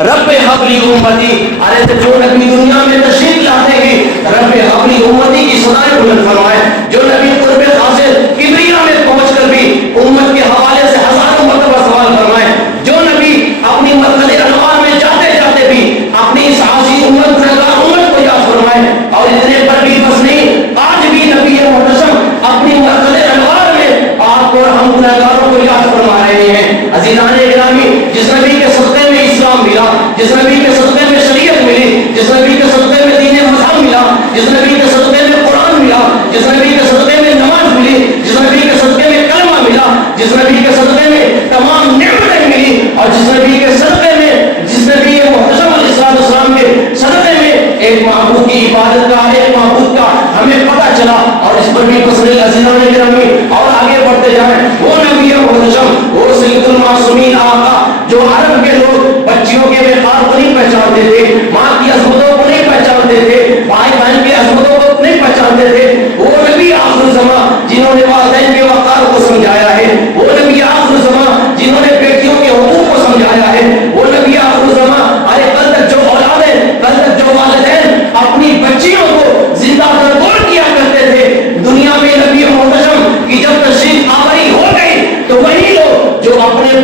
رب حبلی امتی، ارے تو جو نبی دنیا میں تشریف لاتے ہیں رب حبلی امتی کی صدائیں بلند فرمائے، جو نبی قرب حاصل کبریا میں پہنچ کر بھی امت کے حوالے سے ہزاروں مرتبہ سوال فرمائے، جو نبی اپنی مرکز انوار میں جاتے جاتے بھی اپنی اس عاصی امت کو یاد فرمائے، اور اتنے پر بھی بس نہیں، آج بھی نبی محتشم اپنی مرکز انوار میں آپ کو اور ہم گنہگاروں کو یاد فرما رہے ہیں۔ عزیزان گرامی، جس نبی کے صدقے میں اسلام ملا، جس نبی کے صدقے میں شریعت ملی، جس نبی کے صدقے میں دین مذہب ملا، جس نبی کے صدقے میں قرآن ملا، جس نبی کے صدقے میں نماز ملی، جس نبی کے صدقے میں کلمہ ملا، جس نبی کے صدقے میں تمام نعمتیں ملی، اور جس نبی کے صدقے میں، جس نبی محتشم علیہ السلام کے صدقے میں ایک معبود کی عبادت کا، ایک معبود کا ہمیں پتہ چلا، اور اس پر بھی بسری عزیزان گرامی اور آگے بڑھتے جائیں، وہ نبی محتشم، وہ سید المعصومین آقا جو عرب کے لوگ بچیوں کے وقار کو نہیں پہچانتے تھے، ماں کی عظمتوں کو نہیں پہچانتے تھے، بھائی بہن کی عظمتوں کو نہیں پہچانتے تھے، وہ نبی آخر زمان جنہوں نے والدین کے وقار کو سمجھایا ہے، وہ نبی آخر زمان جنہوں نے بیٹیوں کے حقوق کو سمجھایا ہے، وہ نبی آخر زمان ارے کل تک جو اولادیں، کل تک جو والدین اپنی بچیوں کو زندہ تربور کیا کرتے تھے، دنیا میں نبی محتشم کی جب تشریف آوری ہو گئی تو وہی لوگ جو اپنے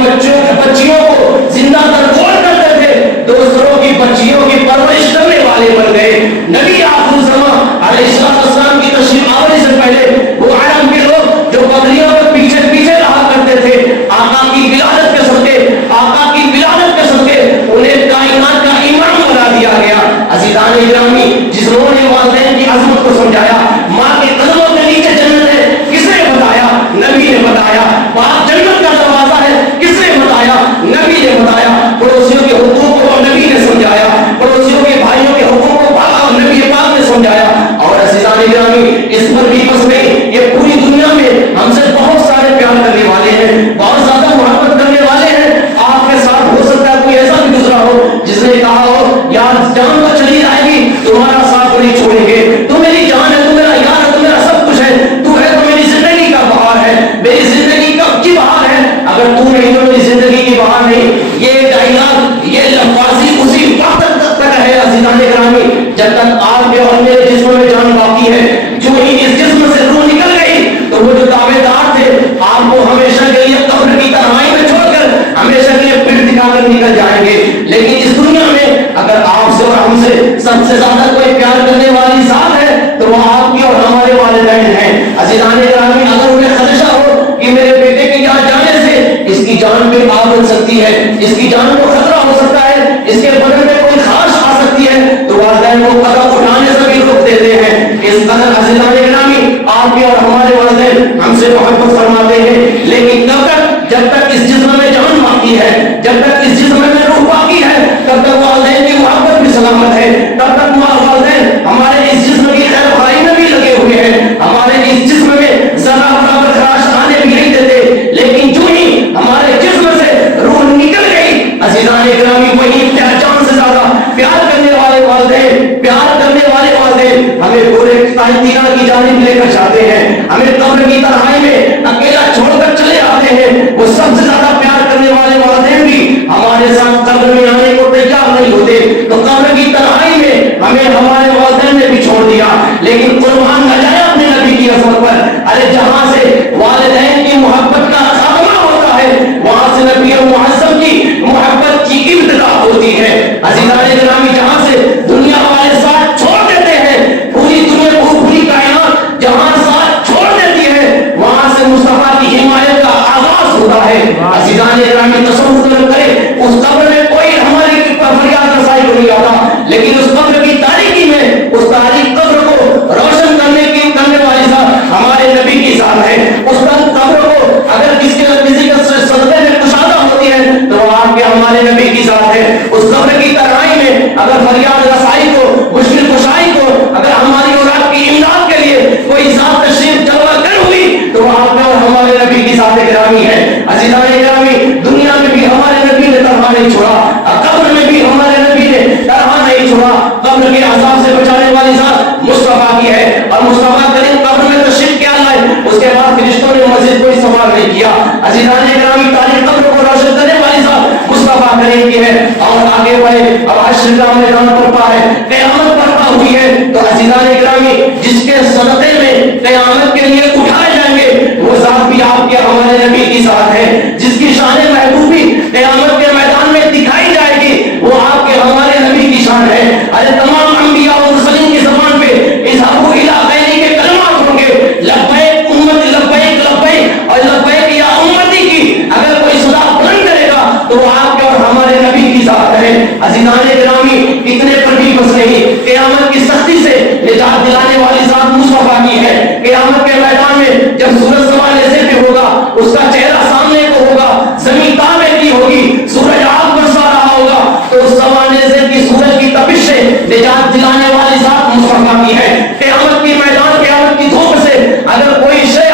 بچیوں کو زندہ تربور کرتے تھے دوسروں کی بچیوں کی پرورش کرنے والے بن گئے۔ نبی آخر زمان علیہ السلام کی تشریف آوری سے پہلے وہ عرب کے لوگ جو بکریوں کے پیچھے پیچھے رہا کرتے تھے، آقا کی ولادت کے صدقے، آقا کی ولادت کے صدقے انہیں کائنات کا امام بنا دیا گیا۔ عزیزان گرامی، جس لوگوں نے والدین کی عظمت کو سمجھایا، ماں کے قدموں کے نیچے جنت ہے، کس نے بتایا؟ نبی نے بتایا۔ باپ جنت کا دروازہ ہے، کس نے بتایا؟ نبی نے بتایا۔ پڑوسیوں کے حقوق کو نبی نے سمجھایا، پڑوسیوں کے بھائیوں کے حقوق کو نبی پاک نے سمجھایا۔ اور عزیزان گرامی، اس پر بھی بس نہیں، یہ پوری دنیا میں ہم سے بہت سارے پیار کرنے والے ہیں، بہت زیادہ محبت کرنے والے ہیں۔ آپ کے ساتھ ہو سکتا ہے کوئی ایسا بھی گزرا ہو جس نے کہا ہو یار جان تو چلی جائے گی، تمہارا ساتھ نہیں چھوڑیں گے، تو میری جان ہے، تو میرا یار ہے، تو میرا سب کچھ ہے، تو ہے تو میری زندگی کا بہار ہے، میری زندگی کا کی بہار ہے، اگر تو نہیں تو میری زندگی کی بہار نہیں۔ یہ ڈائلاگ، یہ لفاظی اسی وقت تک ہے عزیزان گرامی جب تک آپ کے اور میرے جسم میں جان باقی ہے۔ جو ہی اس جسم سے روح نکل گئی تو وہ جو دعوے دار تھے آپ کو ہمیشہ کے لیے قبر کی تنہائی میں چھوڑ کر ہمیشہ کے لیے پیٹ دکھا کر نکل جائیں گے، لیکن اس دنیا میں اگر آپ سے اور ہم سے سب سے زیادہ کوئی پیار کرنے والی ذات ہے تو وہ آپ کی اور ہمارے والدین ہیں۔ عزیزان گرامی، اگر انہیں خدشہ ہو کہ میرے بیٹے کی یہاں جانے سے اس کی جان پہ آگ بن سکتی ہے، اس کی جان کو خطرہ ہو سکتا ہے، اس کے بدن میں کوئی خارش آ سکتی ہے، تو والدین کو قدم اٹھانے سے بھی روک دیتے ہیں۔ اس قدر عزیزان گرامی آپ کے اور ہمارے والدین ہم سے محبت فرماتے ہیں، لیکن کب تک؟ جب تک اس جسم میں جان باقی ہے، جب تک اس جسم میں روح باقی ہے، تب تک والدین کی محبت بھی سلامت ہے، تب تک والدین ہمارے اس جسم کی خیر بھائی میں بھی لگے ہوئے ہیں، ہمارے اس جسم میں ذرا برابر خراش آنے بھی نہیں دیتے، لیکن جو ہی ہمارے جسم سے روح نکل گئی عزیزان گرامی وہی جان سے زیادہ پیار کرنے والے والدین، پیار کرنے والے والدین ہمیں پورے کائنات کی جانب لے کر جاتے ہیں، ہمیں قبر کی تنہائی میں اکیلا چھوڑ کر چلے آتے ہیں۔ وہ سب سے زیادہ پیار کرنے والے والدین بھی ہمارے ساتھ قبر میں آنے کو تیار نہیں ہوتے، تو قبر کی تنہائی میں ہمیں ہمارے والدین نے بھی چھوڑ دیا، لیکن قربان نہ جائے اپنے نبی کی عظمت پر۔ ارے جہاں سے والدین کی محبت کا خاتمہ ہوتا ہے وہاں سے نبی معظم کی محبت کی ابتدا ہوتی ہے۔ عزیزان گرامی، جہاں سے دنیا والے ساتھ چھوڑ دیتے ہیں، پوری دنیا پوری کائنات جہاں ساتھ چھوڑ دیتی ہے وہاں سے مصطفیٰ کی حمایت کا آغاز ہوتا ہے۔ عزیزان گرامی، تصور کرے اس قبر میں کوئی ہماری فریاد رسائی کو نہیں آتا، لیکن اس قبر کی تاریکی میں اس تاریک قبر کو روشن کرنے والی ذات ہمارے نبی کی ذات ہے۔ اس قبر کو اگر کسی کا صدقے میں کشادہ ہوتی ہے تو وہ آپ کے ہمارے نبی کی ذات ہے۔ اس قبر کی تنہائی میں اگر فریاد رسائی کو، مشکل کشائی کو، اگر ہماری اور آپ کی امداد کے لیے کوئی ذات تشریف جلوہ گر ہوئی تو وہ آپ کے اور ہمارے نبی کی ذات گرامی ہے۔ عزیزان گرامی، دنیا میں بھی ہمارے نبی نے تنہا نہیں چھوڑا، قبر میں بھی ہمارے نبی نے تنہا نہیں چھوڑا۔ قبر کے عذاب سے بچانے والی ذات مصطفیٰ کی ہے، اور مصطفیٰ کریم قبر میں تشریف کیا لائے، اس کے بعد فرشتوں نے مزید کوئی سوال نہیں کیا۔ عزیزان گرامی، تاریخ قبر کو روشن کرنے والی ذات مصطفیٰ کریم کریم کی ہے. اور آگے بڑھے. اب حشر کا میدان پڑتا ہے, قیامت برپا ہوئی ہے. تو عزیزان گرامی, جس کے صدقے میں قیامت کے لیے اٹھائے جائیں گے وہ ذات بھی آپ کے ہمارے نبی کی ذات ہے. جس کی شان محبوبی قیامت کے میدان میں دکھائی جائے گی وہ آپ کے ہمارے نبی کی شان ہے. ارے تمام انبیاء اور مرسلین کی زبان پہ اذهبوا الى غیری کے کلمات ہوں گے, لبیک امت لبیک لبیک اور لبیک یا امتی کی اگر کوئی صدا بلند کرے گا تو وہ آپ کے اور ہمارے نبی کی ذات ہے. عزیزان گرامی, اتنے پر بھی بس نہیں, قیامت کی سختی سے نجات دلانے والی ذات مصطفیٰ کی ہے. قیامت کے میدان میں جب سورج سوال ایسے پہ ہوگا, اس کا چہرہ سامنے کو ہوگا, زمین تابع کی ہوگی, سورج آگ برسا رہا ہوگا, تو اس زمانے سے کی سورج کی تپش سے نجات دلانے والی ذات مصطفیٰ کی ہے. قیامت کی میدان, قیامت کی دھوپ سے اگر کوئی شے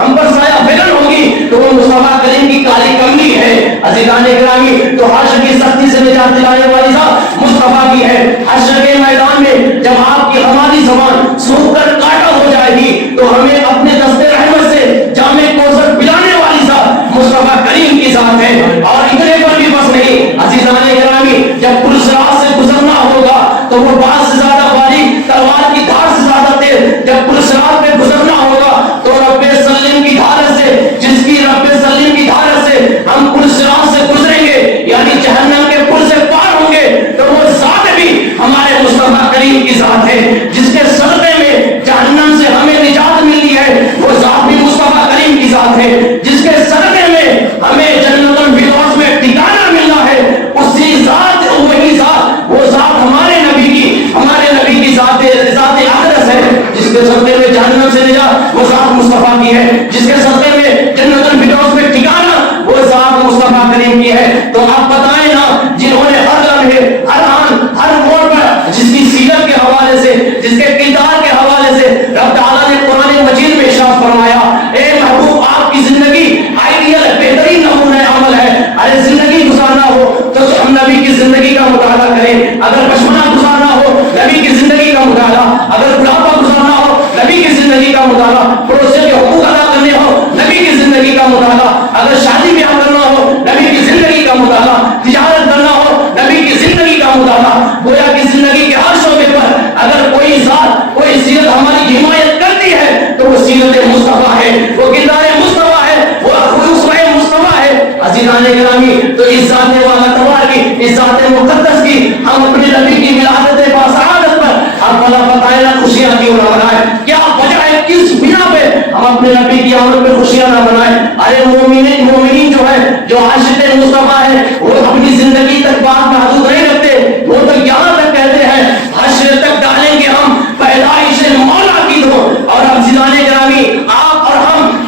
ہم پر سایہ پھیرن ہوگی تو وہ مصطفیٰ کریم کی کالی کملی ہے. عزیزان گرامی, تو حشر کی سختی سے نجات دلانے والی ذات مصطفیٰ کی ہے. حشر کے میدان میں جب آپ کی ہماری زبان سوکھ کر کاٹا ہو جائے گی تو ہمیں اپنے دستے رحمت سے جامع کوثر پلانے والی ذات مصطفیٰ کریم کی ذات ہے. اور اتنے پر بھی بس نہیں, عزیزان گرامی, جب پرصراط سے گزرنا ہوگا تو وہ بات سے زیادہ باریک, تلوار کی دھار سے زیادہ تیز جب پرصراط پہ گزرنا ہوگا تو رب سلیم کی دھار سے, جس کی رب سلیم کی دھار سے ہم پرصراط سے گزریں گے, یعنی جہنم کے پل سے پار ہوں گے, تو وہ ذات بھی ہمارے مصطفیٰ کریم کی ذات ہے. جس کے صدقے میں جہنم سے ہمیں نجات ملی ہے وہ ذات بھی مصطفیٰ کریم کی ذات ہے. جس کے صدقے میں ہمیں جنت الفردوس میں ٹھکانہ ملنا ہے اسی ذات, وہی ذات, وہ ذات ہمارے نبی کی ذات اقدس ہے. جس کے صدقے میں جہنم سے نجات وہ ذات مصطفیٰ کی ہے. جس کے صدقے میں جنت الفردوس میں ٹھکانہ وہ ذات مصطفیٰ کریم کی ہے. تو آپ بتائیں نا, جنہوں نے ہر لمحے, ہر آن, ہر موڑ پر جس کی سیرت کے حوالے سے, جس کے کردار کے حوالے سے رب تعالیٰ نے قرآن مجید میں ارشاد فرمایا, اے محبوب آپ کی زندگی آئیڈیل بہترین نمونہ عمل ہے. ارے زندگی گزارنا ہو تو ہم نبی کی زندگی کا مطالعہ کریں. اگر بچپنا گزارنا ہو نبی کی زندگی کا مطالعہ, اگر بڑھاپا گزارنا ہو نبی کی زندگی کا مطالعہ, پڑوسی کے حقوق ادا کرنے ہو نبی کی زندگی کا مطالعہ, اگر شادی بیاہ کرنا ہو نبی کی زندگی کا مطالعہ, تجارت کرنا ہو نبی کی زندگی کا مطالعہ. گویا کی زندگی کے ہر شعبے پر اگر کوئی ذات, کوئی سیرت ہماری حمایت کرتی ہے تو وہ سیرت مصطفیٰ ہے, وہ کردار مصطفیٰ ہے, وہ اسوہ مصطفیٰ ہے. عزیزان گرامی, تو اس ذات والا تبار کی, اس ذات مقدس کی ہم اپنے نبی کی ولادت باسعادت پر ہم بھلا بتائیں نا خوشیاں کیوں نہ منائیں؟ کیا وجہ ہے, کس بنا پہ ہم اپنے نبی کی آمد پہ خوشیاں نہ منائیں؟ ارے مومنین جو ہے, جو عاشق مصطفیٰ ہے, وہ اپنی زندگی تک بات محدود نہیں رکھتے. وہ تو یہاں تک کہتے ہیں حشر تک ڈالیں گے ہم پیدائش مولا کی دو. اور عزیزان گرامی, آپ اور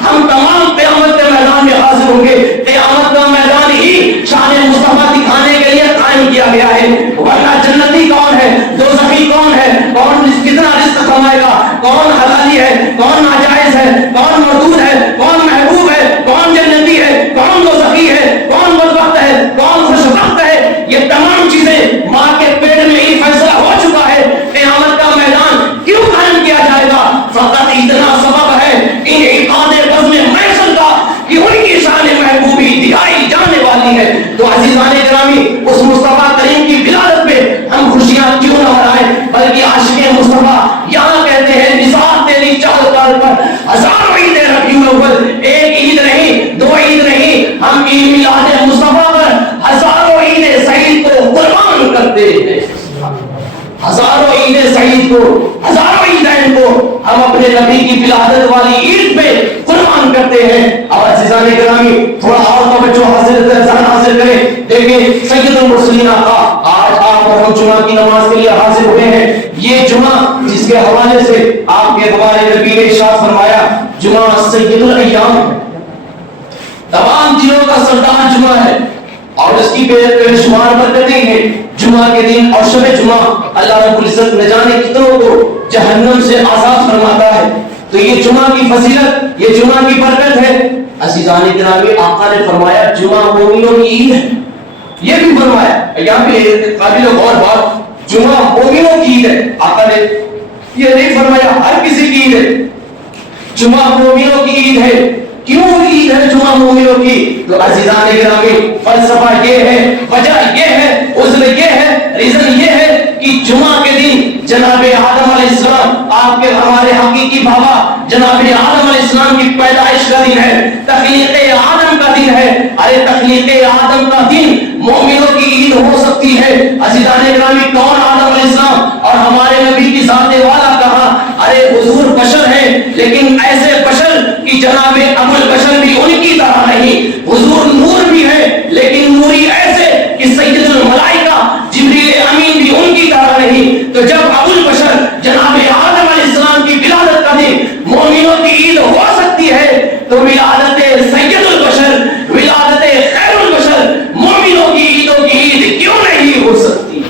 ہم تمام قیامت کے میدان میں حاضر ہوں گے. قیامت کا میدان ہی شان مصطفیٰ دکھانے کے لیے قائم کیا گیا ہے. ورنہ جنتی کون ہے, دوزخی کون ہے, کون کتنا رزق کمائے گا, کون حلالی ہے, کون ناجائز ہے, کون مردود ہے, کون محبوب ہے, کون جنتی ہے, کون دوزخی ہے, کون بدبخت ہے, کون خوشبخت ہے, یہ تمام چیزیں ماں کے پیٹ میں ہی فیصلہ ہو چکا ہے. قیامت کا میدان کیوں قائم کیا جائے گا؟ فقط اتنا سبب ہے ان عقاد بزم محشر کا کہ ان کی شان محبوبی دکھائی جانے والی ہے. تو عزیزان گرامی, اس مصطفیٰ کریم کی ولادت پہ ہم خوشیاں کیوں نہ منائیں, بلکہ عاشق مصطفیٰ یہاں کہتے ہیں نثار تیری چہل قدر پر ہزاروں عیدیں ربیع الاول, ایک عید نہیں, دو عید نہیں, ہم عید میلاد مصطفیٰ پر ہزاروں عید سعید کو قربان کرتے ہیں. ہزاروں عید سعید کو, ہزاروں عیدین کو ہم اپنے نبی کی ولادت والی عید پہ قربان کرتے ہیں. اور عزیزان گرامی, تھوڑا اور توجہ حاصل کریں. دیکھیں سید المرسلین آقا, آج آپ اور ہم جمعہ کی نماز کے لیے حاضر ہوئے ہیں. یہ جمعہ جس کے حوالے سے آپ کے ہمارے نبی نے ارشاد فرمایا, جمعہ سید الایام ہے, تمام دنوں کا سردار جمعہ ہے, اور اس کی بے شمار برکتیں ہیں. جمعہ کے دن اور شب جمعہ اللہ رب العزت نہ جانے کتنوں کو جہنم سے آزاد فرماتا ہے. تو یہ جمعہ کی فضیلت, یہ جمعہ کی برکت ہے. عزیزان گرامی, آقا نے فرمایا جمعہ مومنوں کی عید ہے. یہ بھی فرمایا, یہاں پہ قابل غور بات, جمعہ مومنوں کی عید ہے. آقا نے یہ نہیں فرمایا ہر کسی کی عید ہے, جمعہ مومنوں کی عید ہے. کیوں عید ہے جمعہ مومنوں کی؟ تو عزیزان گرامی فلسفہ یہ ہے، وجہ یہ ہے، عذر یہ ہے، ریزن یہ ہے کہ جمعہ کے دن جناب آدم علیہ السلام، آپ کے ہمارے حقیقی بابا جناب آدم علیہ السلام کی پیدائش کا دن ہے، تخلیق آدم کا دن ہے۔ ارے تخلیق آدم کا دن مومنوں کی عید ہو سکتی ہے۔ عزیزان گرامی کون آدم علیہ السلام اور ہمارے نبی کی ذات والا کہا؟ ارے حضور بشر ہیں، لیکن ایسے بشر کہ جناب ابو البشر بھی ان کی طرح نہیں، حضور نور بھی ہے لیکن نوری ایسے کہ سید الملائکہ جبریل امین بھی ان کی طرح نہیں۔ تو جب ابو البشر جناب آدم علیہ السلام کی ولادت کا دن مومنوں کی عید ہو سکتی ہے، تو ولادت سید البشر، ولادت خیر البشر مومنوں کی عیدوں کی عید کیوں نہیں ہو سکتی؟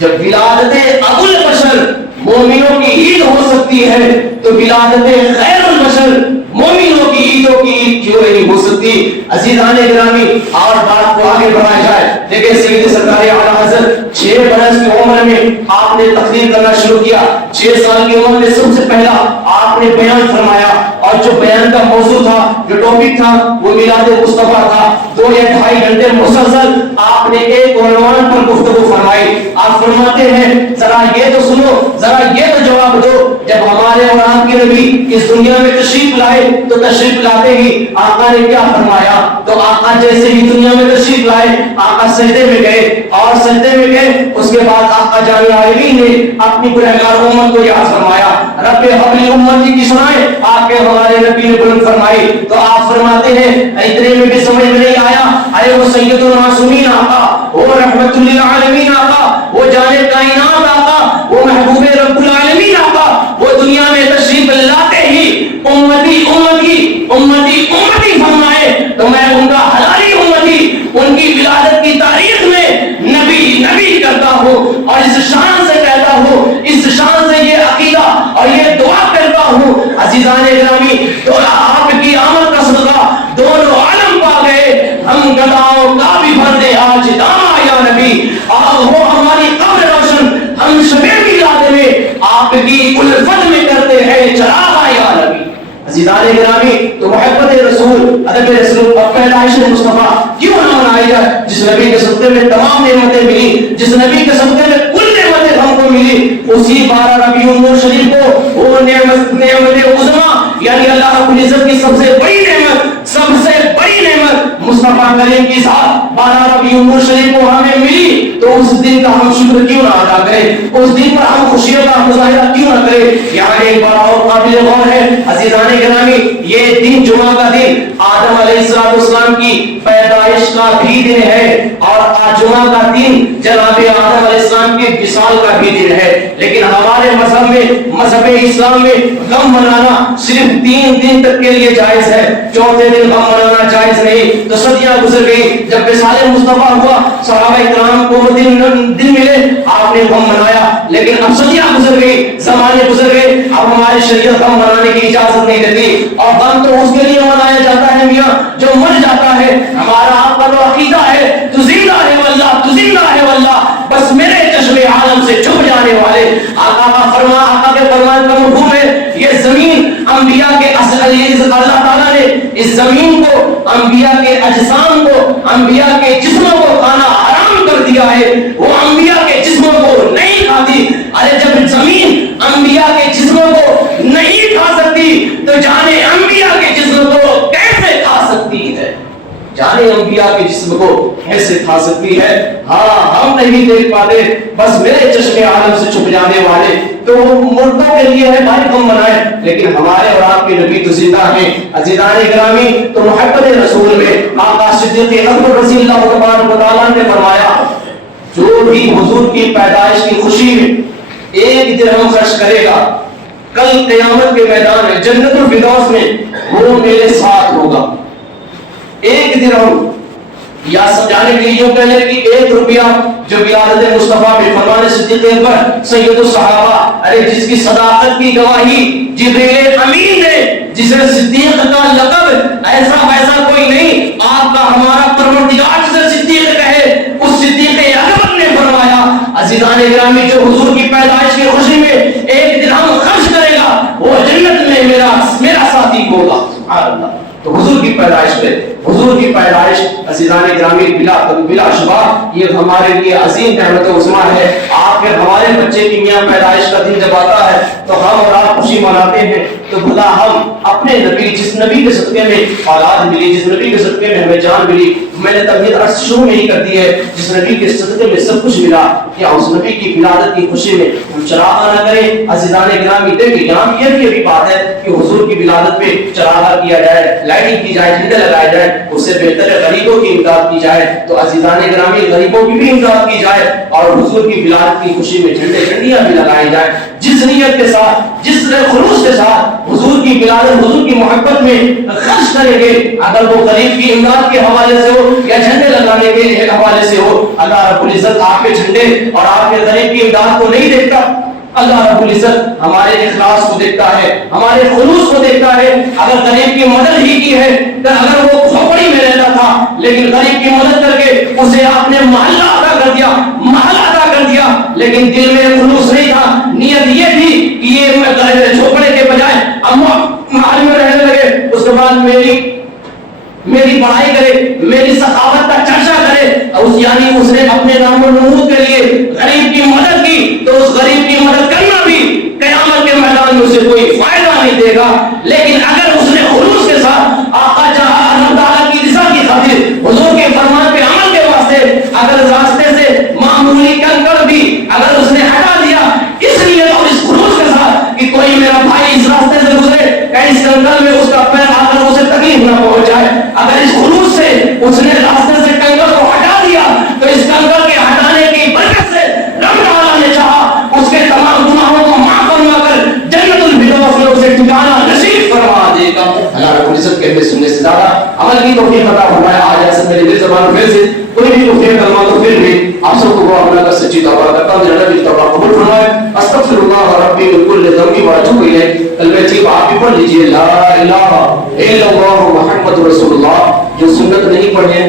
جب ولادت ابو البشر مومنوں کی عید ہو سکتی ہے تو ولادت خیر البشر مومنوں کی عیدوں کی عید کیوں نہیں ہو سکتی؟ عزیزان گرامی اور بات کو آگے بڑھایا جائے، دیکھیں سید سرکار اعلی حضرت 6 برس کی عمر میں آپ نے تقریر کرنا شروع کیا۔ 6 سال کی عمر میں سب سے پہلا آپ نے بیان فرمایا، اور جو بیان کا موضوع تھا، جو ٹاپک تھا، وہ میلاد مصطفیٰ تھا۔ 2 یا 2.5 گھنٹے مسلسل آپ نے ایک عنوان پر گفتگو فرمائی۔ آپ فرماتے ہیں ذرا یہ تو سنو، ذرا یہ تو جواب دو، جب ہمارے اور آپ کے نبی اس دنیا میں تشریف لائے تو تشریف لاتے ہی آقا نے کیا فرمایا؟ تو آقا جیسے ہی دنیا میں تشریف لائے آقا سجدے میں گئے، اور سجدے میں گئے اس کے بعد آقا جامع عالمین نے اپنی گنہگار امت کو یاد فرمایا، رب حبلی امتی کی سنائے، آپ کے ہمارے نبی نے بلند فرمائی۔ تو آپ فرماتے ہیں اتنے میں بھی سمجھ میں نہیں آیا، ارے وہ سید المعصومین آقا، وہ رحمت للعالمین آقا، وہ جانب کائنات آقا، وہ محبوب رب العالمین آقا، وہ دنیا میں تشریف لاتے ہی امتی امتی امتی امتی فرمائے، تو میں ان کا حلالی امتی، ان کی ولادت کی تاریخ میں نبی نبی کرتا ہوں، اور اس شان سے کہتا ہوں، اس شان سے یہ عقیدہ اور یہ دعا کرتا ہوں۔ عزیزان گرامی تو آپ کی آمد کا صدقہ دونوں عالم پا گئے، ہم گداؤں کا بھی بھر دے آج داما یا نبی، آج ہو ہماری قبر روشن، ہم شبیر کی رات میں آپ کی الفت میں کرتے ہیں چراغا یا نبی۔ عزیزان گرامی تو محبت رسول، ادب رسول اور پیدائش مصطفیٰ کیوں نہ منائی جائے؟ جس نبی کے صدقے میں تمام نعمتیں ملی، جس نبی کے صدقے میں کل نعمتیں ہم کو ملی، اسی 12 ربیع النور شریف کو وہ نعمت عظمیٰ یعنی اللہ رب العزت کی سب سے بڑی نعمت، سب سے بڑی نعمت مصطفیٰ کریم کی ذات 12 ربیع النور شریف کو ہمیں ملی، تو اس دن کا ہم شکر کیوں نہ ادا کریں؟ اس دن پر ہم خوشیوں کا مظاہرہ کیوں نہ کریں؟ یہاں ایک بڑا اور قابل غور ہے عزیزان گرامی، یہ دن جمعہ کا دن آدم علیہ السلام کی پیدائش کا بھی دن ہے، اور آج جمعہ کا دن جناب آدم علیہ السلام کے وصال کا بھی دن ہے۔ لیکن ہمارے مذہب میں، مذہب اسلام میں غم منانا صرف 3 دن تک کے لیے جائز ہے، 4تھے دن غم منانا جائز نہیں۔ تو صدیاں گزر گئی، جب وصال مصطفیٰ ہوا صحابہ کرام کو دن ملے، آپ نے غم منایا، لیکن اب صدیاں گزر گئی، زمانے گزر گئے، اب ہماری شریعت غم منانے کی اجازت نہیں دیتی، اور غم تو اس کے لیے منایا جاتا ہے میاں جو مر جاتا ہے۔ ہمارا آپ کا تو عقیدہ ہے تو زندہ ہے واللہ، تو زندہ ہے واللہ، بس میرے چشم عالم سے چھپ جانے والے۔ آقا کا فرمان، آقا کے فرمان کا مفہوم ہے یہ زمین انبیاء کے اللہ تعالیٰ نے اس زمین کو، انبیاء کے اجسام کو، انبیاء کے جسموں کو کھانا حرام کر دیا ہے، وہ انبیاء کے جسموں کو نہیں کھاتی۔ ارے جب زمین انبیاء کے جسموں کو نہیں کھا سکتی تو جانے انبیاء کے جسم کو کیسے کھا سکتی ہے؟ جانے انبیاء کے جسم کو کیسے کھا سکتی ہے؟ ہاں ہم نہیں دیکھ پاتے، بس میرے چشم عالم سے چھپ جانے والے تو مردوں کے لیے ہے بھائی غم منائے، لیکن ہمارے اور آپ کے نبی تو زندہ ہیں۔ عزیزان گرامی تو محبت رسول میں آقا صدیق اکبر رضی اللہ تبارک و تعالیٰ نے فرمایا جو بھی حضور کی پیدائش کی خوشی میں 1 درہم خرچ کرے گا، کل قیامت کے میدان میں جنت الفردوس میں وہ میرے ساتھ ہوگا۔ 1 درہم، یا سمجھانے کے لیے جو کہہ لیں کہ 1 روپیہ جو ولادت مصطفیٰ میں فرمان صدیق اکبر سید الصحابہ، ارے جس کی صداقت کی گواہی جبریل امین نے، جسے صدیق کا لقب ایسا ویسا کوئی نہیں، آپ کا ہمارا پروردگار جسے صدیق کہے اس صدیق اکبر نے فرمایا عزیزان گرامی جو حضور کی پیدائش کی خوشی میں 1 درہم خرچ کرے گا وہ جنت میں میرا ساتھی ہوگا۔ سبحان اللہ۔ تو حضور کی پیدائش پہ، حضور کی پیدائش عزیزان گرامی بلا شبہ یہ ہمارے لیے عظیم نعمت عظمیٰ ہے۔ آپ پھر ہمارے بچے کی میاں پیدائش کا دن جب آتا ہے تو ہم اور آپ خوشی مناتے ہیں، تو بھلا ہم اپنے نبی، جس نبی کے صدقے میں اولاد ملی، جس نبی کے صدقے میں ہمیں جان ملی، میں نے تبلیغ عرض شروع میں ہی کر دی ہے، جس نبی کے صدقے میں سب کچھ ملا، کیا اس نبی کی ولادت کی خوشی میں ہم چراغ نہ کریں؟ عزیزان گرامی دیکھیں یہاں یہ بھی بات ہے کہ حضور کی ولادت پہ چراغ کیا جائے، لائٹنگ کی جائے، جھنڈے لگائے جائے، اس سے بہتر ہے غریبوں کی امداد کی جائے۔ تو عزیزان گرامی غریبوں کی بھی امداد کی جائے اور حضور کی ولادت کی خوشی میں جھنڈے جھنڈیاں بھی لگائی جائیں۔ جس نیت کے ساتھ، جس خلوص کے ساتھ حضور کی ولادت، حضور کی محبت میں خرچ کریں گے، اگر وہ غریب کی امداد کے حوالے سے ہو یا جھنڈے لگانے کے حوالے سے ہو، اللہ رب العزت آپ کے جھنڈے اور آپ کے غریب کی امداد کو نہیں دیکھتا۔ اللہ رب العزت ہمارے اخلاص کو دیکھتا ہے، ہمارے خلوص کو دیکھتا ہے۔ اگر غریب کی مدد ہی کی ہے، تو اگر وہ کھوپڑی میں رہتا تھا لیکن غریب کی مدد کر کے اسے آپ نے محلہ عطا کر دیا، محل عطا کر دیا، لیکن دل میں خلوص نہیں تھا، نیت یہ تھی کہ یہ چھوپڑے کے بجائے محل میں رہنے لگے، اس کے بعد میری بڑائی کرے، میری سخاوت کا چرچا کرے، یعنی اس نے اپنے نام و نمود کے لیے غریب کی مدد کی، تو اس غریب کی مدد کرنا بھی قیامت کے میدان میں اسے کوئی فائدہ نہیں دے گا۔ لیکن اگر اس نے خلوص کے ساتھ آقا جہاں اللہ تعالیٰ کی رضا کی خاطر حضور کے فرمان پہ عمل کے واسطے اگر راستے سے معمولی کنکر بھی اگر اس نے ہٹا دیا، اس لیے اور اس خلوص کے ساتھ کہ کوئی میرا بھائی اس راستے سے گزرے کہ اس کنکر میں اس کا پیر آ کر اسے تکلیف نہ پہنچ جائے، اگر اس خلوص سے اس نے راستے سے کنکر کو ہٹا دیا تو اس کنکر کے ہٹانے کی برکت سے رب تعالیٰ نے چاہا اس کے تمام گناہوں کو معاف فرما کر جنت الفردوس میں اسے ٹھکانہ نصیب فرما دے گا۔ اللہ رب العزت کہتے سننے سے زیادہ عمل کی توفیق عطا فرمائے۔ آج ایسا میری دل زبان پھر سے کوئی بھی توفیق کلمہ تو پھر بھی آپ سب کو دعا بنا کر سچی توبہ کرتا ہوں، میرا نبی توبہ قبول فرمائے۔ استغفر اللہ ربی من کل ذنب واتوب الیہ۔ کلمہ طیبہ آپ بھی پڑھ لیجئے، لا الہ الا اللہ محمد رسول اللہ۔ جو سنت نہیں پڑھے